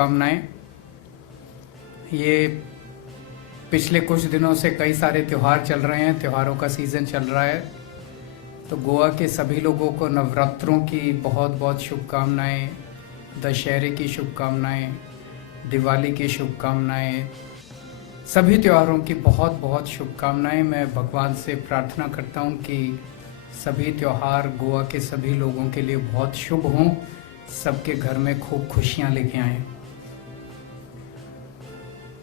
शुभकामनाएं। ये पिछले कुछ दिनों से कई सारे त्यौहार चल रहे हैं, त्योहारों का सीज़न चल रहा है, तो गोवा के सभी लोगों को नवरात्रों की बहुत बहुत शुभकामनाएं, दशहरे की शुभकामनाएं, दिवाली की शुभकामनाएं, सभी त्योहारों की बहुत बहुत शुभकामनाएं। मैं भगवान से प्रार्थना करता हूं कि सभी त्योहार गोवा के सभी लोगों के लिए बहुत शुभ हों, सबके घर में खूब खुशियां लेके आएं।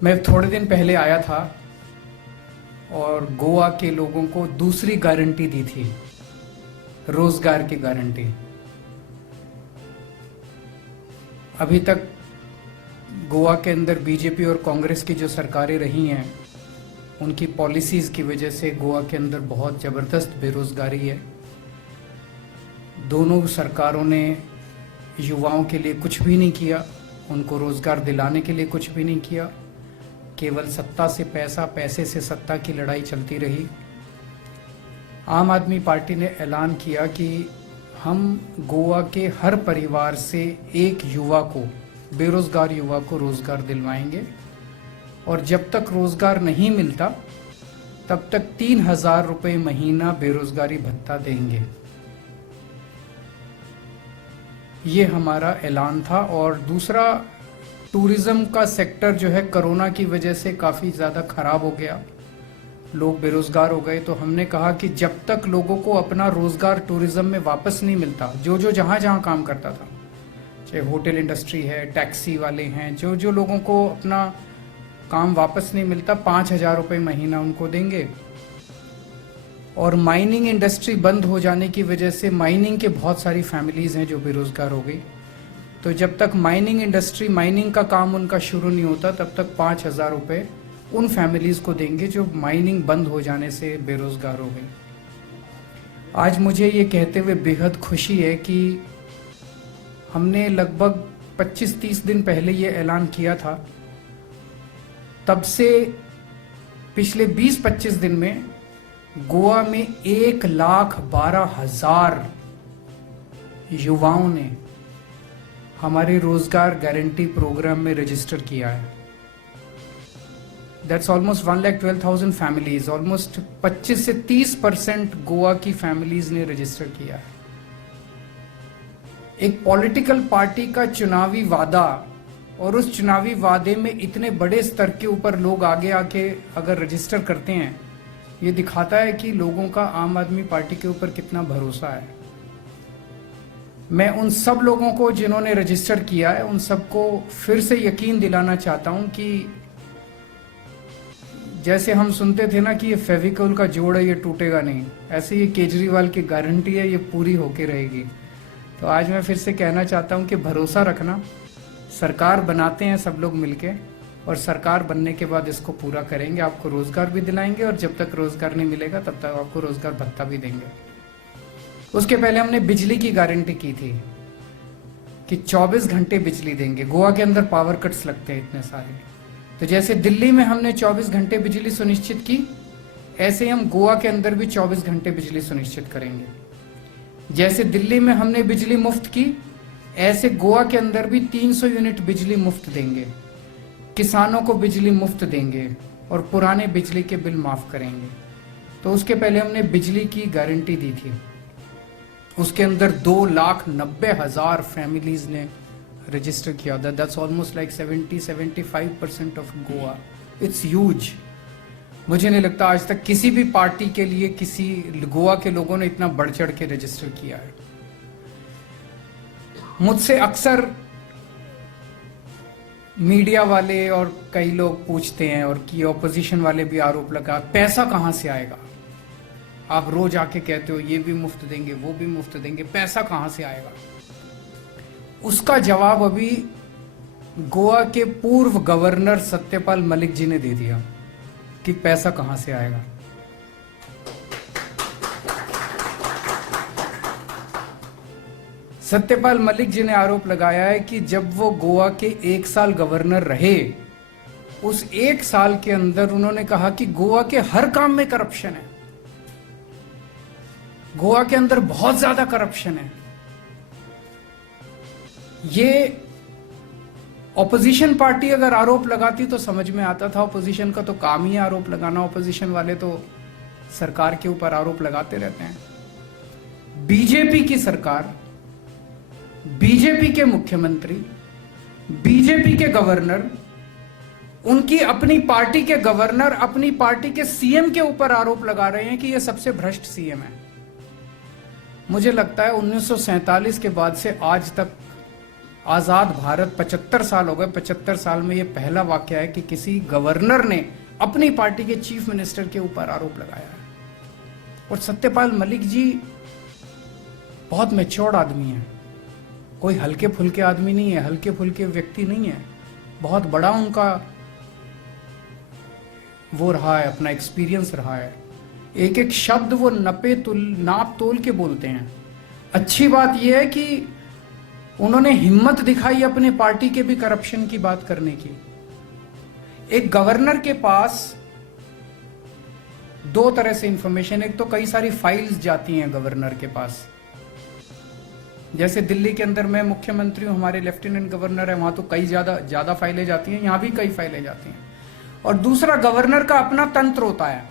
मैं थोड़े दिन पहले आया था और गोवा के लोगों को दूसरी गारंटी दी थी, रोजगार की गारंटी। अभी तक गोवा के अंदर बीजेपी और कांग्रेस की जो सरकारें रही हैं, उनकी पॉलिसीज की वजह से गोवा के अंदर बहुत ज़बरदस्त बेरोजगारी है। दोनों सरकारों ने युवाओं के लिए कुछ भी नहीं किया, उनको रोजगार दिलाने के लिए कुछ भी नहीं किया। केवल सत्ता से पैसा, पैसे से सत्ता की लड़ाई चलती रही। आम आदमी पार्टी ने ऐलान किया कि हम गोवा के हर परिवार से एक युवा को, बेरोजगार युवा को रोजगार दिलवाएंगे, और जब तक रोजगार नहीं मिलता तब तक 3,000 रुपये महीना बेरोजगारी भत्ता देंगे। ये हमारा ऐलान था। और दूसरा, टूरिज्म का सेक्टर जो है कोरोना की वजह से काफ़ी ज़्यादा खराब हो गया, लोग बेरोजगार हो गए। तो हमने कहा कि जब तक लोगों को अपना रोजगार टूरिज्म में वापस नहीं मिलता, जो जो जहाँ जहाँ काम करता था, चाहे होटल इंडस्ट्री है, टैक्सी वाले हैं, जो जो लोगों को अपना काम वापस नहीं मिलता, 5,000 रुपये महीना उनको देंगे। और माइनिंग इंडस्ट्री बंद हो जाने की वजह से माइनिंग के बहुत सारी फैमिलीज़ हैं जो बेरोजगार हो गई। तो जब तक माइनिंग का काम उनका शुरू नहीं होता, तब तक 5,000 रुपये उन फैमिलीज़ को देंगे जो माइनिंग बंद हो जाने से बेरोजगार हो गई। आज मुझे ये कहते हुए बेहद खुशी है कि हमने लगभग 25-30 दिन पहले ये ऐलान किया था, तब से पिछले 20-25 दिन में गोवा में 1,12,000 युवाओं ने हमारे रोजगार गारंटी प्रोग्राम में रजिस्टर किया है। दैट्स ऑलमोस्ट 1,12,000 फैमिलीज, ऑलमोस्ट 25 से 30% गोवा की फैमिलीज ने रजिस्टर किया है। एक पॉलिटिकल पार्टी का चुनावी वादा, और उस चुनावी वादे में इतने बड़े स्तर के ऊपर लोग आगे आके अगर रजिस्टर करते हैं, ये दिखाता है कि लोगों का आम आदमी पार्टी के ऊपर कितना भरोसा है। मैं उन सब लोगों को जिन्होंने रजिस्टर किया है, उन सबको फिर से यकीन दिलाना चाहता हूं कि जैसे हम सुनते थे ना कि ये फेविकोल का जोड़ है, ये टूटेगा नहीं, ऐसे ये केजरीवाल की गारंटी है, ये पूरी होके रहेगी। तो आज मैं फिर से कहना चाहता हूं कि भरोसा रखना, सरकार बनाते हैं सब लोग मिलके, और सरकार बनने के बाद इसको पूरा करेंगे, आपको रोजगार भी दिलाएंगे, और जब तक रोजगार नहीं मिलेगा तब तक आपको रोजगार भत्ता भी देंगे। उसके पहले हमने बिजली की गारंटी की थी कि 24 घंटे बिजली देंगे। गोवा के अंदर पावर कट्स लगते हैं इतने सारे, तो जैसे दिल्ली में हमने 24 घंटे बिजली सुनिश्चित की, ऐसे हम गोवा के अंदर भी 24 घंटे बिजली सुनिश्चित करेंगे। जैसे दिल्ली में हमने बिजली मुफ्त की, ऐसे गोवा के अंदर भी 300 यूनिट बिजली मुफ्त देंगे, किसानों को बिजली मुफ्त देंगे, और पुराने बिजली के बिल माफ करेंगे। तो उसके पहले हमने बिजली की गारंटी दी थी, उसके अंदर 2,90,000 फैमिलीज ने रजिस्टर किया था। That's almost like 70-75% of Goa. It's huge. मुझे नहीं लगता आज तक किसी भी पार्टी के लिए किसी गोवा के लोगों ने इतना बढ़ चढ़ के रजिस्टर किया है। मुझसे अक्सर मीडिया वाले और कई लोग पूछते हैं, और कि ऑपोजिशन वाले भी आरोप लगा, पैसा कहां से आएगा? आप रोज आके कहते हो ये भी मुफ्त देंगे, वो भी मुफ्त देंगे, पैसा कहां से आएगा? उसका जवाब अभी गोवा के पूर्व गवर्नर सत्यपाल मलिक जी ने दे दिया कि पैसा कहां से आएगा। सत्यपाल मलिक जी ने आरोप लगाया है कि जब वो गोवा के 1 साल गवर्नर रहे, उस 1 साल के अंदर उन्होंने कहा कि गोवा के हर काम में करप्शन है, गोवा के अंदर बहुत ज्यादा करप्शन है। ये ऑपोजिशन पार्टी अगर आरोप लगाती तो समझ में आता था, ऑपोजिशन का तो काम ही आरोप लगाना, ऑपोजिशन वाले तो सरकार के ऊपर आरोप लगाते रहते हैं। बीजेपी की सरकार, बीजेपी के मुख्यमंत्री, बीजेपी के गवर्नर, उनकी अपनी पार्टी के गवर्नर अपनी पार्टी के सीएम के ऊपर आरोप लगा रहे हैं कि यह सबसे भ्रष्ट सीएम है। मुझे लगता है 1947 के बाद से आज तक आजाद भारत 75 साल हो गए, 75 साल में यह पहला वाक्य है कि किसी गवर्नर ने अपनी पार्टी के चीफ मिनिस्टर के ऊपर आरोप लगाया है। और सत्यपाल मलिक जी बहुत मैच्योर्ड आदमी है, कोई हल्के फुल्के आदमी नहीं है, हल्के फुल्के व्यक्ति नहीं है। बहुत बड़ा उनका वो रहा है, अपना एक्सपीरियंस रहा है। एक एक शब्द वो नाप तोल के बोलते हैं। अच्छी बात यह है कि उन्होंने हिम्मत दिखाई अपने पार्टी के भी करप्शन की बात करने की। एक गवर्नर के पास दो तरह से इंफॉर्मेशन, एक तो कई सारी फाइल्स जाती हैं गवर्नर के पास, जैसे दिल्ली के अंदर मैं मुख्यमंत्री हूं, हमारे लेफ्टिनेंट गवर्नर है, वहां तो कई ज्यादा फाइलें जाती हैं, यहां भी कई फाइलें जाती हैं। और दूसरा, गवर्नर का अपना तंत्र होता है,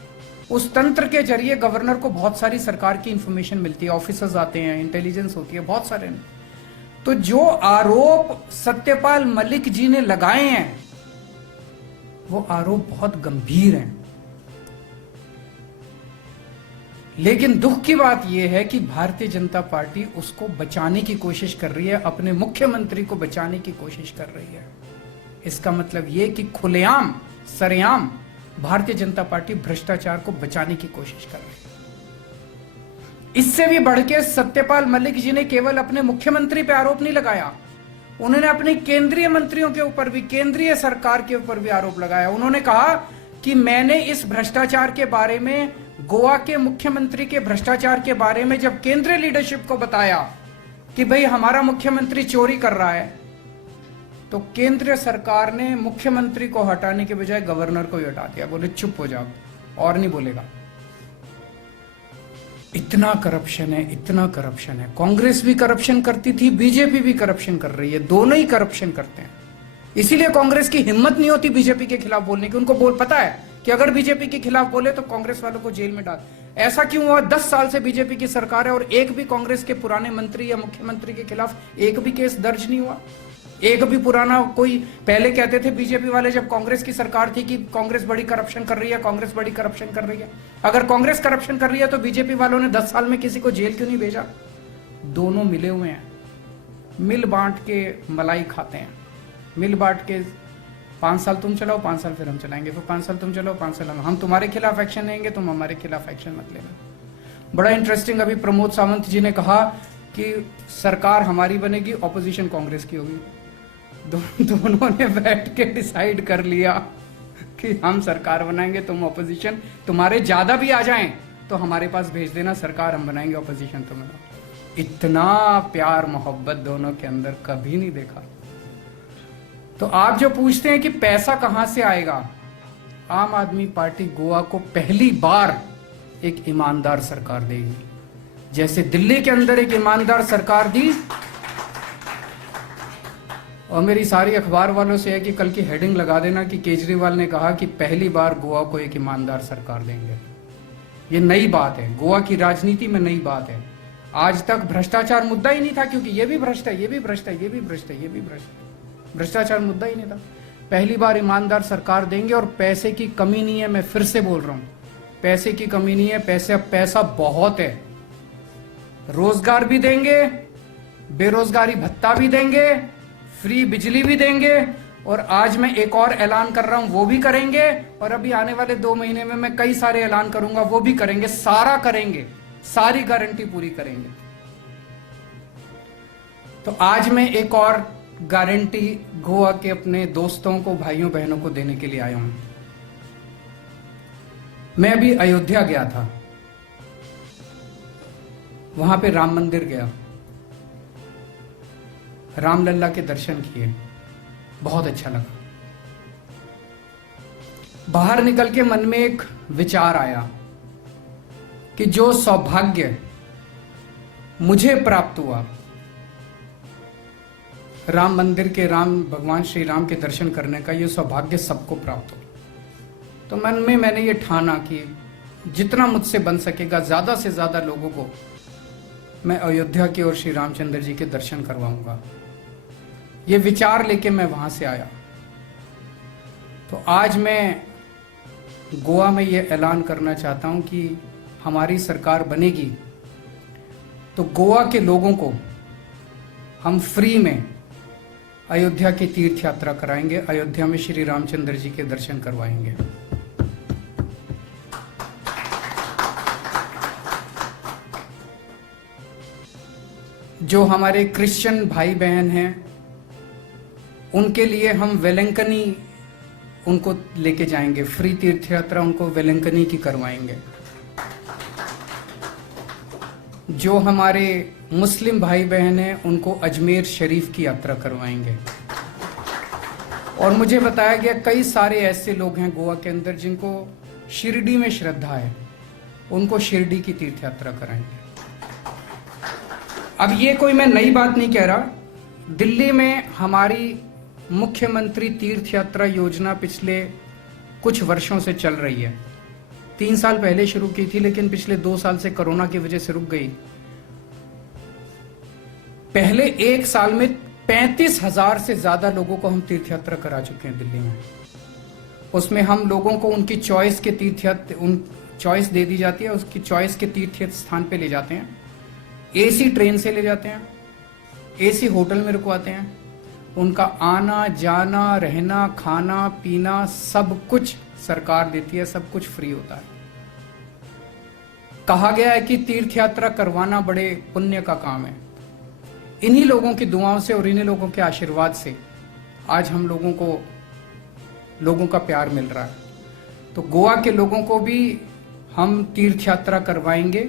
उस तंत्र के जरिए गवर्नर को बहुत सारी सरकार की इंफॉर्मेशन मिलती है, ऑफिसर्स आते हैं, इंटेलिजेंस होती है, बहुत सारे। तो जो आरोप सत्यपाल मलिक जी ने लगाए हैं वो आरोप बहुत गंभीर हैं। लेकिन दुख की बात यह है कि भारतीय जनता पार्टी उसको बचाने की कोशिश कर रही है, अपने मुख्यमंत्री को बचाने की कोशिश कर रही है। इसका मतलब यह कि खुलेआम सरेआम भारतीय जनता पार्टी भ्रष्टाचार को बचाने की कोशिश कर रही है। इससे भी बढ़ के सत्यपाल मलिक जी ने केवल अपने मुख्यमंत्री पे आरोप नहीं लगाया, उन्होंने अपने केंद्रीय मंत्रियों के ऊपर भी, केंद्रीय सरकार के ऊपर भी आरोप लगाया। उन्होंने कहा कि मैंने इस भ्रष्टाचार के बारे में, गोवा के मुख्यमंत्री के भ्रष्टाचार के बारे में जब केंद्रीय लीडरशिप को बताया कि भाई हमारा मुख्यमंत्री चोरी कर रहा है, तो केंद्रीय सरकार ने मुख्यमंत्री को हटाने के बजाय गवर्नर को ही हटा दिया, बोले चुप हो जाओ और नहीं बोलेगा। इतना करप्शन है, इतना करप्शन है। कांग्रेस भी करप्शन करती थी, बीजेपी भी करप्शन कर रही है, दोनों ही करप्शन करते हैं। इसीलिए कांग्रेस की हिम्मत नहीं होती बीजेपी के खिलाफ बोलने की। उनको पता है कि अगर बीजेपी के खिलाफ बोले तो कांग्रेस वालों को जेल में डाल। ऐसा क्यों हुआ? 10 साल से बीजेपी की सरकार है और एक भी कांग्रेस के पुराने मंत्री या मुख्यमंत्री के खिलाफ एक भी केस दर्ज नहीं हुआ। एक भी पुराना कोई, पहले कहते थे बीजेपी वाले जब कांग्रेस की सरकार थी कि कांग्रेस बड़ी करप्शन कर रही है, कांग्रेस बड़ी करप्शन कर रही है। अगर कांग्रेस करप्शन कर रही है तो बीजेपी वालों ने 10 साल में किसी को जेल क्यों नहीं भेजा? दोनों मिले हुए हैं, मिल बांट के मलाई खाते हैं। मिल बांट के 5 साल तुम चलाओ, 5 साल फिर हम चलाएंगे, फिर 5 साल तुम चलाओ, 5 साल हम तुम्हारे खिलाफ एक्शन लेंगे, तुम हमारे खिलाफ एक्शन मत लेना। बड़ा इंटरेस्टिंग, अभी प्रमोद सावंत जी ने कहा कि सरकार हमारी बनेगी, ऑपोजिशन कांग्रेस की होगी। दोनों ने बैठ के डिसाइड कर लिया कि हम सरकार बनाएंगे, तुम ऑपोजिशन, तुम्हारे ज्यादा भी आ जाएं तो हमारे पास भेज देना, सरकार हम बनाएंगे, ऑपोजिशन तुम बनाओ। इतना प्यार मोहब्बत दोनों के अंदर कभी नहीं देखा। तो आप जो पूछते हैं कि पैसा कहां से आएगा, आम आदमी पार्टी गोवा को पहली बार एक ईमानदार सरकार देगी। जैसे दिल्ली के अंदर एक ईमानदार सरकार दी, और मेरी सारी अखबार वालों से है कि कल की हेडिंग लगा देना कि केजरीवाल ने कहा कि पहली बार गोवा को एक ईमानदार सरकार देंगे। ये नई बात है, गोवा की राजनीति में नई बात है। आज तक भ्रष्टाचार मुद्दा ही नहीं था, क्योंकि ये भी भ्रष्ट है, ये भी भ्रष्ट है, ये भी भ्रष्ट है, ये भी भ्रष्ट है, भ्रष्टाचार मुद्दा ही नहीं था। पहली बार ईमानदार सरकार देंगे और पैसे की कमी नहीं है। मैं फिर से बोल रहा हूं, पैसे की कमी नहीं है, पैसा बहुत है। रोजगार भी देंगे, बेरोजगारी भत्ता भी देंगे, फ्री बिजली भी देंगे, और आज मैं एक और ऐलान कर रहा हूं वो भी करेंगे, और अभी आने वाले 2 महीने में मैं कई सारे ऐलान करूंगा वो भी करेंगे। सारा करेंगे, सारी गारंटी पूरी करेंगे। तो आज मैं एक और गारंटी गोवा के अपने दोस्तों को, भाइयों बहनों को देने के लिए आया हूं। मैं अभी अयोध्या गया था, वहां पे राम मंदिर गया, रामलल्ला के दर्शन किए, बहुत अच्छा लगा। बाहर निकल के मन में एक विचार आया कि जो सौभाग्य मुझे प्राप्त हुआ राम मंदिर के राम भगवान श्री राम के दर्शन करने का ये सौभाग्य सबको प्राप्त हो। तो मन में मैंने ये ठाना कि जितना मुझसे बन सकेगा ज्यादा से ज्यादा लोगों को मैं अयोध्या के और श्री रामचंद्र जी के दर्शन करवाऊंगा। ये विचार लेके मैं वहां से आया। तो आज मैं गोवा में ये ऐलान करना चाहता हूं कि हमारी सरकार बनेगी तो गोवा के लोगों को हम फ्री में अयोध्या की तीर्थ यात्रा कराएंगे, अयोध्या में श्री रामचंद्र जी के दर्शन करवाएंगे। जो हमारे क्रिश्चियन भाई बहन हैं उनके लिए हम वेलंकनी उनको लेके जाएंगे, फ्री तीर्थ यात्रा उनको वेलंकनी की करवाएंगे। जो हमारे मुस्लिम भाई बहन हैं उनको अजमेर शरीफ की यात्रा करवाएंगे। और मुझे बताया गया कई सारे ऐसे लोग हैं गोवा के अंदर जिनको शिरडी में श्रद्धा है, उनको शिरडी की तीर्थ यात्रा कराएंगे। अब ये कोई मैं नई बात नहीं कह रहा। दिल्ली में हमारी मुख्यमंत्री तीर्थ यात्रा योजना पिछले कुछ वर्षों से चल रही है। 3 साल पहले शुरू की थी, लेकिन पिछले 2 साल से कोरोना की वजह से रुक गई। पहले 1 साल में 35,000 से ज्यादा लोगों को हम तीर्थ यात्रा करा चुके हैं दिल्ली में। उसमें हम लोगों को उनकी चॉइस के चॉइस दे दी जाती है, उसकी चॉइस के तीर्थ स्थान पे ले जाते हैं। एसी ट्रेन से ले जाते हैं, एसी होटल में रुकवाते हैं। उनका आना जाना रहना खाना पीना सब कुछ सरकार देती है, सब कुछ फ्री होता है। कहा गया है कि तीर्थ यात्रा करवाना बड़े पुण्य का काम है। इन्हीं लोगों की दुआओं से और इन्हीं लोगों के आशीर्वाद से आज हम लोगों का प्यार मिल रहा है। तो गोवा के लोगों को भी हम तीर्थ यात्रा करवाएंगे।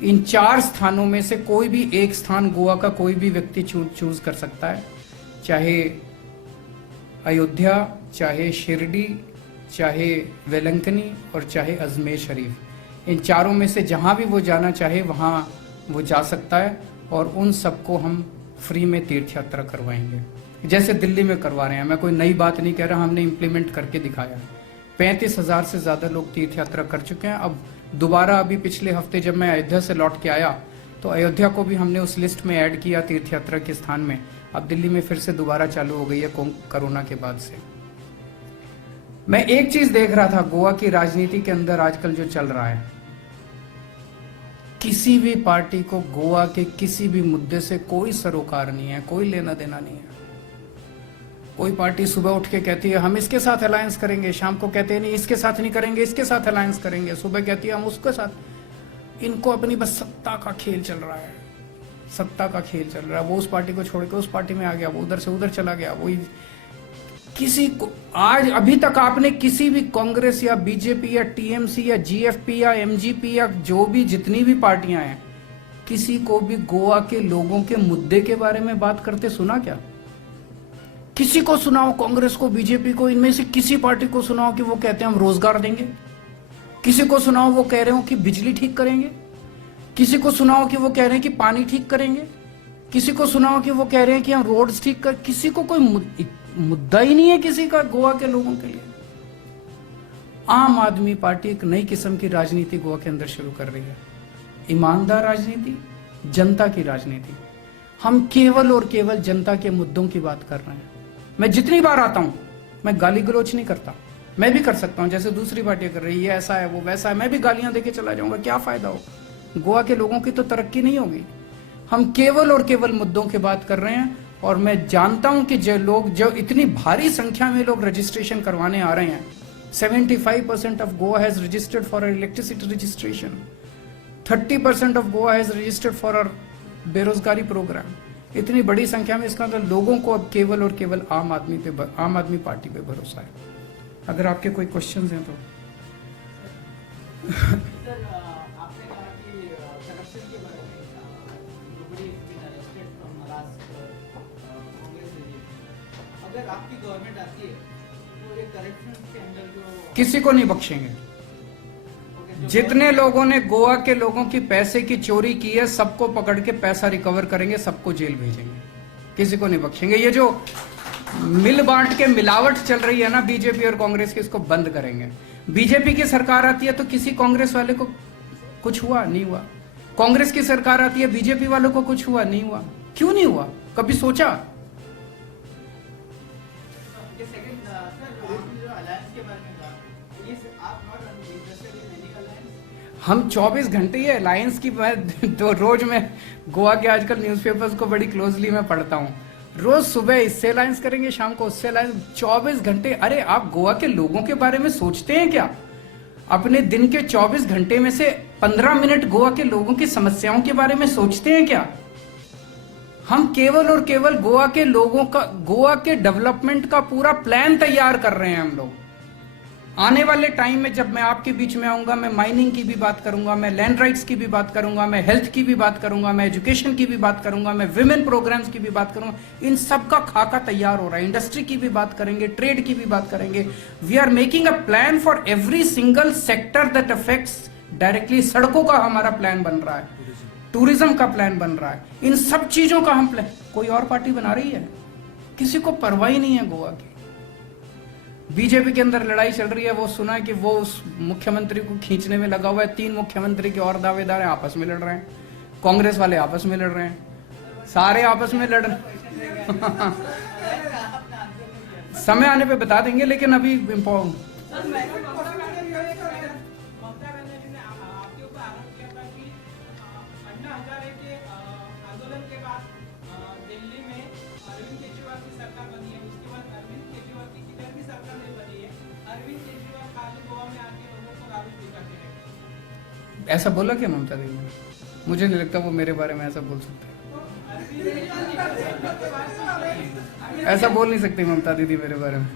इन 4 स्थानों में से कोई भी एक स्थान गोवा का कोई भी व्यक्ति चूज कर सकता है, चाहे अयोध्या, चाहे शिरडी, चाहे वेलंकनी और चाहे अजमेर शरीफ। इन चारों में से जहां भी वो जाना चाहे वहां वो जा सकता है और उन सबको हम फ्री में तीर्थ यात्रा करवाएंगे, जैसे दिल्ली में करवा रहे हैं। मैं कोई नई बात नहीं कह रहा, हमने इम्प्लीमेंट करके दिखाया। 35,000 से ज्यादा लोग तीर्थ यात्रा कर चुके हैं। अब दोबारा अभी पिछले हफ्ते जब मैं अयोध्या से लौट के आया तो अयोध्या को भी हमने उस लिस्ट में ऐड किया तीर्थ यात्रा के स्थान में। अब दिल्ली में फिर से दोबारा चालू हो गई है कोरोना के बाद से। मैं एक चीज देख रहा था गोवा की राजनीति के अंदर आजकल जो चल रहा है, किसी भी पार्टी को गोवा के किसी भी मुद्दे से कोई सरोकार नहीं है, कोई लेना देना नहीं है। कोई पार्टी सुबह उठ के कहती है हम इसके साथ अलायंस करेंगे, शाम को कहते हैं नहीं इसके साथ नहीं करेंगे, इसके साथ अलायंस करेंगे, सुबह कहती है हम उसके साथ। इनको अपनी बस सत्ता का खेल चल रहा है, सत्ता का खेल चल रहा है। वो उस पार्टी को छोड़ के उस पार्टी में आ गया, वो उधर से उधर चला गया। वही किसी को आज अभी तक आपने किसी भी कांग्रेस या बीजेपी या टीएमसी या जीएफपी या एमजीपी या जो भी जितनी भी पार्टियां हैं, किसी को भी गोवा के लोगों के मुद्दे के बारे में बात करते सुना क्या? किसी को सुनाओ, कांग्रेस को, बीजेपी को, इनमें से किसी पार्टी को सुनाओ कि वो कहते हैं हम रोजगार देंगे। किसी को सुनाओ वो कह रहे हो कि बिजली ठीक करेंगे। किसी को सुनाओ कि वो कह रहे हैं कि पानी ठीक करेंगे। किसी को सुनाओ कि वो कह रहे हैं कि हम रोड्स ठीक कर। किसी को कोई मुद्दा ही नहीं है किसी का गोवा के लोगों के लिए। आम आदमी पार्टी एक नई किस्म की राजनीति गोवा के अंदर शुरू कर रही है, ईमानदार राजनीति, जनता की राजनीति। हम केवल और केवल जनता के मुद्दों की बात कर रहे हैं। मैं जितनी बार आता हूं मैं गाली गलौच नहीं करता, मैं भी कर सकता हूं जैसे दूसरी पार्टियां कर रही है, ऐसा है वो वैसा है, मैं भी गालियां देके चला जाऊंगा, क्या फायदा हो? गोवा के लोगों की तो तरक्की नहीं होगी। हम केवल और केवल मुद्दों की बात कर रहे हैं। और मैं जानता हूं कि जो इतनी भारी संख्या में लोग रजिस्ट्रेशन करवाने आ रहे हैं, 75% of Goa has registered for electricity registration, 30% of Goa has registered for बेरोजगारी प्रोग्राम। इतनी बड़ी संख्या में, इसका मतलब लोगों को अब केवल और केवल आम आदमी पार्टी पे भरोसा है। अगर आपके कोई क्वेश्चंस हैं तो अगर आपकी गवर्नमेंट आती है तो एक करप्शन के अंदर जो किसी को नहीं बख्शेंगे। जितने लोगों ने गोवा के लोगों की पैसे की चोरी की है सबको पकड़ के पैसा रिकवर करेंगे, सबको जेल भेजेंगे। किसी को नहीं बख्शेंगे। ये जो मिल बांट के मिलावट चल रही है ना बीजेपी और कांग्रेस की, इसको बंद करेंगे। बीजेपी की सरकार आती है तो किसी कांग्रेस वाले को कुछ हुआ नहीं हुआ, कांग्रेस की सरकार आती है बीजेपी वालों को कुछ हुआ नहीं हुआ। क्यों नहीं हुआ, कभी सोचा? ये सेकंड सर, आपने जो अलायंस के बारे में कहा, ये आप not interested in any alliance? हम 24 घंटे ये अलायंस की तो रोज मैं गोवा के आजकल न्यूज़पेपर्स को बड़ी क्लोजली मैं पढ़ता हूँ। रोज सुबह इससे अलायंस करेंगे, शाम को उससे अलायंस, 24 घंटे। अरे आप गोवा के लोगों के बारे में सोचते हैं क्या? अपने दिन के 24 घंटे में से 15 मिनट गोवा के लोगों की समस्याओं के बारे में सोचते हैं क्या? हम केवल और केवल गोवा के लोगों का, गोवा के डेवलपमेंट का पूरा प्लान तैयार कर रहे हैं हम लोग। आने वाले टाइम में जब मैं आपके बीच में आऊंगा, मैं माइनिंग की भी बात करूंगा, मैं लैंड राइट्स की भी बात करूंगा, मैं हेल्थ की भी बात करूंगा, मैं एजुकेशन की भी बात करूंगा, मैं विमेन प्रोग्राम्स की भी बात करूंगा। इन सब का खाका तैयार हो रहा है। इंडस्ट्री की भी बात करेंगे, ट्रेड की भी बात करेंगे। We are making a plan for every single sector that affects directly. सड़कों का हमारा प्लान बन रहा है, टूरिज्म का प्लान बन रहा है, इन सब चीजों का हम प्लान। कोई और पार्टी बना रही है? किसी को परवाह ही नहीं है गोवा की। बीजेपी के अंदर लड़ाई चल रही है। वो सुना है कि वो उस मुख्यमंत्री को खींचने में लगा हुआ है। 3 मुख्यमंत्री के और दावेदार हैं, आपस में लड़ रहे हैं। कांग्रेस वाले आपस में लड़ रहे हैं, सारे आपस में लड़ रहे समय आने पे बता देंगे, लेकिन अभी ममता बनर्जी ने आपके ऊपर आरोप किया था कि अन्ना हजारे के आंदोलन के बाद दिल्ली में अरविंद केजरीवाल की सरकार बनी है, उसके बाद अरविंद केजरीवाल की किधर भी सरकार नहीं बनी है। अरविंद केजरीवाल खाली गोवा में आके लोगों को दारू दिखाते हैं। ऐसा बोला क्या ममता दीदी ने? मुझे नहीं लगता वो मेरे बारे में ऐसा बोल सकते। ऐसा बोल नहीं सकती ममता दीदी मेरे बारे में।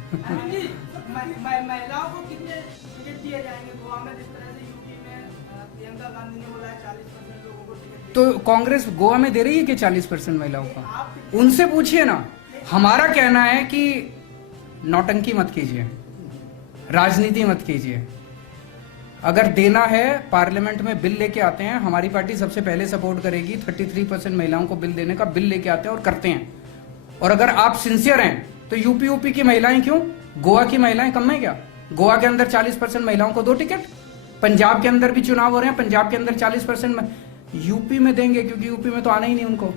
महिलाओं को कितने टिकट दिए जाएंगे गोवा में? जिस तरह से यूपी में प्रियंका गांधी ने बोला है 40% लोगों को टिकट। तो कांग्रेस गोवा में दे रही है कि 40% महिलाओं का? उनसे पूछिए ना। हमारा कहना है कि नौटंकी मत कीजिए, राजनीति मत कीजिए। अगर देना है, पार्लियामेंट में बिल लेके आते हैं। हमारी पार्टी सबसे पहले सपोर्ट करेगी। 33% महिलाओं को बिल देने का बिल लेके आते हैं और करते हैं। और अगर आप सिंसियर हैं तो यूपी की महिलाएं क्यों, गोवा की महिलाएं कम है क्या? गोवा के अंदर 40% महिलाओं को 2 टिकट। पंजाब के अंदर भी चुनाव हो रहे हैं, पंजाब के अंदर 40%। यूपी में देंगे क्योंकि यूपी में तो आना ही नहीं उनको।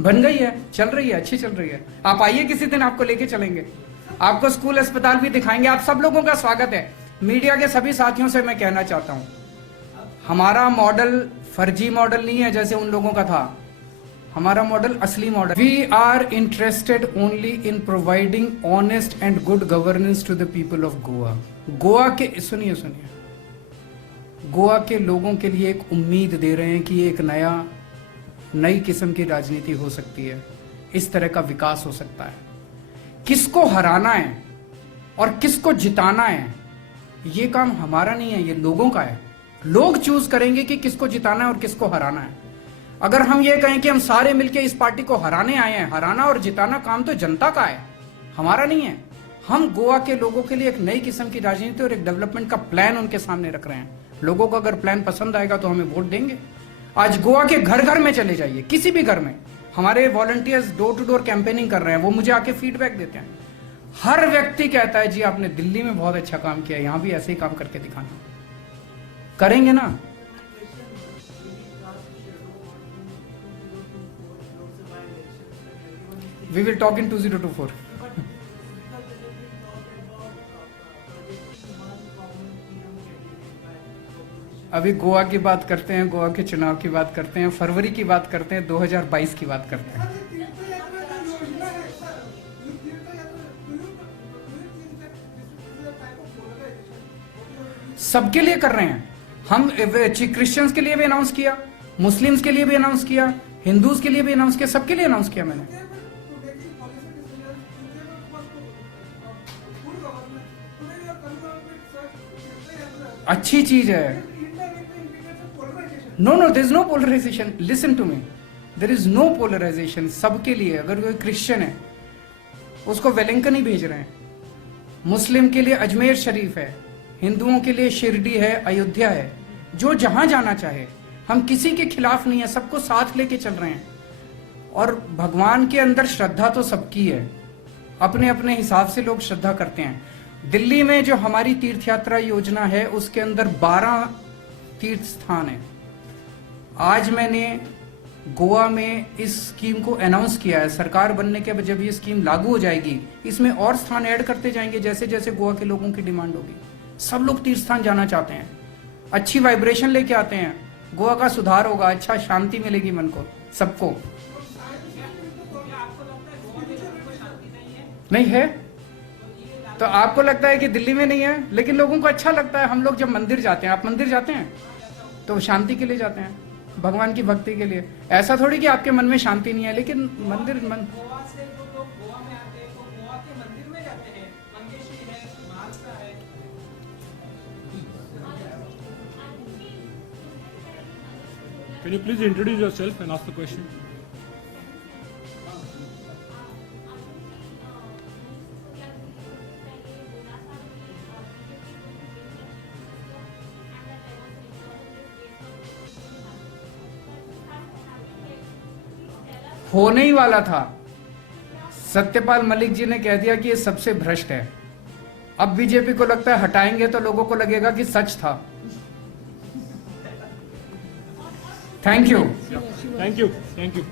बन गई है, चल रही है, अच्छी चल रही है। आप आइए किसी दिन, आपको लेके चलेंगे, आपको स्कूल अस्पताल भी दिखाएंगे। आप सब लोगों का स्वागत है। मीडिया के सभी साथियों से मैं कहना चाहता हूं, हमारा मॉडल फर्जी मॉडल नहीं है जैसे उन लोगों का था। हमारा मॉडल असली model. We are interested only in providing honest and good governance to the people of Goa. Goa के, सुनिए, गोवा के लोगों के लिए एक उम्मीद दे रहे हैं कि एक नई किस्म की राजनीति हो सकती है, इस तरह का विकास हो सकता है। किसको हराना है और किसको जिताना है, ये काम हमारा नहीं है, ये लोगों का है। लोग चूज करेंगे कि किसको जिताना है और किसको हराना है। अगर हम ये कहें कि हम सारे मिलकर इस पार्टी को हराने आए हैं, हराना और जिताना काम तो जनता का है, हमारा नहीं है। हम गोवा के लोगों के लिए एक नई किस्म की राजनीति और एक डेवलपमेंट का प्लान उनके सामने रख रहे हैं। लोगों को अगर प्लान पसंद आएगा तो हमें वोट देंगे। आज गोवा के घर घर में चले जाइए, किसी भी घर में हमारे volunteers door to door campaigning कर रहे हैं। वो मुझे आके फीडबैक देते हैं। हर व्यक्ति कहता है जी आपने दिल्ली में बहुत अच्छा काम किया, यहां भी ऐसे ही काम करके दिखाना। करेंगे ना। We will talk in 2024। अभी गोवा की बात करते हैं, गोवा के चुनाव की बात करते हैं, फरवरी की बात करते हैं, 2022 की बात करते हैं। सबके लिए कर रहे हैं हम। क्रिश्चियंस के लिए भी अनाउंस किया, मुस्लिम्स के लिए भी अनाउंस किया, हिंदूज के लिए भी अनाउंस किया, सबके लिए अनाउंस किया मैंने। अच्छी चीज है। No, there is no polarization. Listen to me, there is no polarization. सबके लिए। अगर कोई क्रिश्चियन है उसको वेलिंगटन ही भेज रहे हैं, मुस्लिम के लिए अजमेर शरीफ है, हिंदुओं के लिए शिरडी है, अयोध्या है। जो जहां जाना चाहे, हम किसी के खिलाफ नहीं है, सबको साथ लेके चल रहे हैं। और भगवान के अंदर श्रद्धा तो सबकी है, अपने अपने हिसाब से लोग श्रद्धा करते हैं। दिल्ली में जो हमारी तीर्थ यात्रा योजना है उसके अंदर 12 तीर्थ स्थान है। आज मैंने गोवा में इस स्कीम को अनाउंस किया है। सरकार बनने के बाद जब ये स्कीम लागू हो जाएगी, इसमें और स्थान ऐड करते जाएंगे जैसे जैसे गोवा के लोगों की डिमांड होगी। सब लोग तीर्थ स्थान जाना चाहते हैं, अच्छी वाइब्रेशन लेके आते हैं, गोवा का सुधार होगा, अच्छा शांति मिलेगी मन को, सबको। नहीं है तो आपको लगता है कि दिल्ली में नहीं है, लेकिन लोगों को अच्छा लगता है। हम लोग जब मंदिर जाते हैं, आप मंदिर जाते हैं तो शांति के लिए जाते हैं, भगवान की भक्ति के लिए। ऐसा थोड़ी कि आपके मन में शांति नहीं है, लेकिन मंदिर गोवा से जो लोग गोवा में आते हैं तो गोवा के मंदिर में जाते हैं, मंगेशी है, महाराष्ट्र है। Can you please introduce yourself and ask the question? होने ही वाला था। सत्यपाल मलिक जी ने कह दिया कि ये सबसे भ्रष्ट है। अब बीजेपी को लगता है हटाएंगे तो लोगों को लगेगा कि सच था। Thank you. Thank you. Thank you.